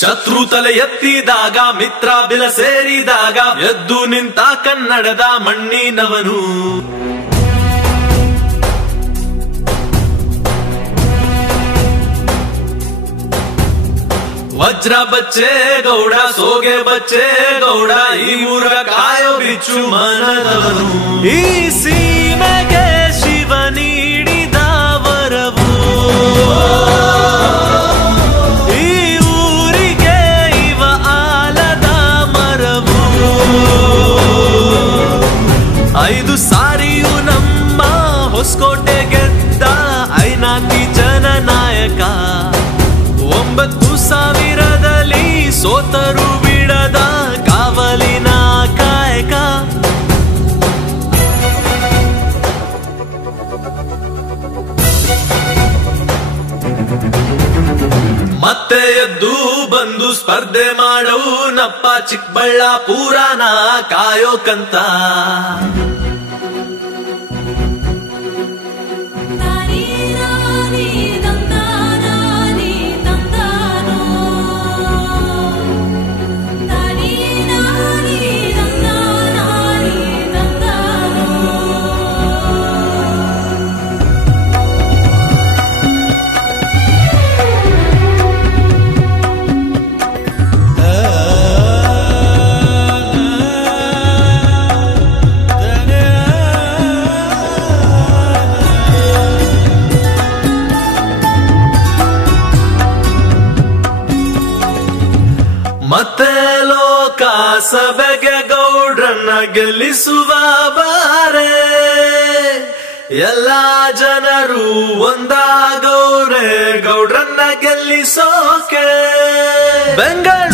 ಶತ್ರು ತಲೆ ಎತ್ತಿದಾಗ ಮಿತ್ರ ಬಿಲ ಸೇರಿದಾಗ ಎದ್ದು ನಿಂತ ಕನ್ನಡದ ಮಣ್ಣಿನವನು ವಜ್ರ ಬಚ್ಚೆ ಗೌಡ ಸೋಗೆ ಬಚ್ಚೆ ಗೌಡ ಈ ಊರ ಕಾಯೋ ಬಿಚ್ಚು ಮನದವನು ಈ ಸೀಮೆಗೆ ಐದು ಸಾರಿಯು ನಮ್ಮ ಹೊಸಕೋಟೆ ಗೆದ್ದ ಐನಾತಿ ಜನನಾಯಕ. ಒಂಬತ್ತು ಸಾವಿರದಲ್ಲಿ ಸೋತರು ಬಿಡದ ಕಾವಲಿನ ಕಾಯಕ. ಮತ್ತೆ ಎದ್ದು ಬಂದು ಸ್ಪರ್ಧೆ ಮಾಡವು ನಪ್ಪ ಚಿಕ್ಕಬಳ್ಳಾಪುರನ ಕಾಯೋಕಂತ. ಮತ್ತೆ ಲೋಕ ಸಭೆಗೆ ಗೌಡ್ರನ್ನ ಗೆಲ್ಲಿಸುವ ಬಾರೆ. ಎಲ್ಲ ಜನರು ಒಂದಾಗೌರೆ ಗೌಡ್ರನ್ನ ಗೆಲ್ಲಿಸೋಕೆ. ಬೆಂಗಳೂರು